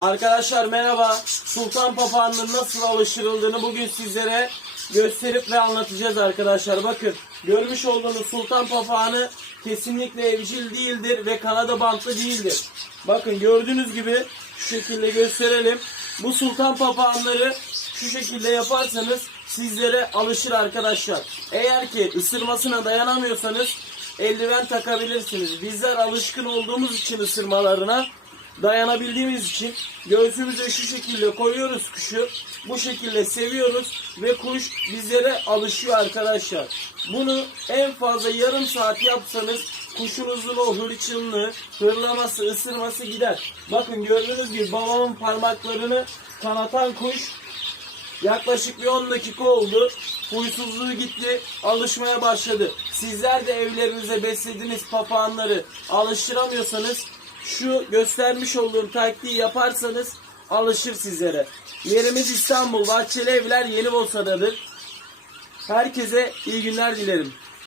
Arkadaşlar merhaba. Sultan papağanının nasıl alıştırıldığını bugün sizlere gösterip ve anlatacağız arkadaşlar. Bakın görmüş olduğunuz sultan papağanı kesinlikle evcil değildir ve Kanada bantlı değildir. Bakın gördüğünüz gibi şu şekilde gösterelim. Bu sultan papağanları şu şekilde yaparsanız sizlere alışır arkadaşlar. Eğer ki ısırmasına dayanamıyorsanız eldiven takabilirsiniz. Bizler alışkın olduğumuz için ısırmalarına dayanabildiğimiz için göğsümüze şu şekilde koyuyoruz kuşu. Bu şekilde seviyoruz ve kuş bizlere alışıyor arkadaşlar. Bunu en fazla yarım saat yapsanız kuşunuzun o hırçınlığı, hırlaması, ısırması gider. Bakın gördüğünüz gibi babamın parmaklarını kanatan kuş Yaklaşık bir 10 dakika oldu. Huysuzluğu gitti, alışmaya başladı. Sizler de evlerinizde beslediğiniz papağanları alıştıramıyorsanız şu göstermiş olduğum taktiği yaparsanız alışır sizlere. Yerimiz İstanbul, Bahçeli Evler Yeni Bosna'dadır. Herkese iyi günler dilerim.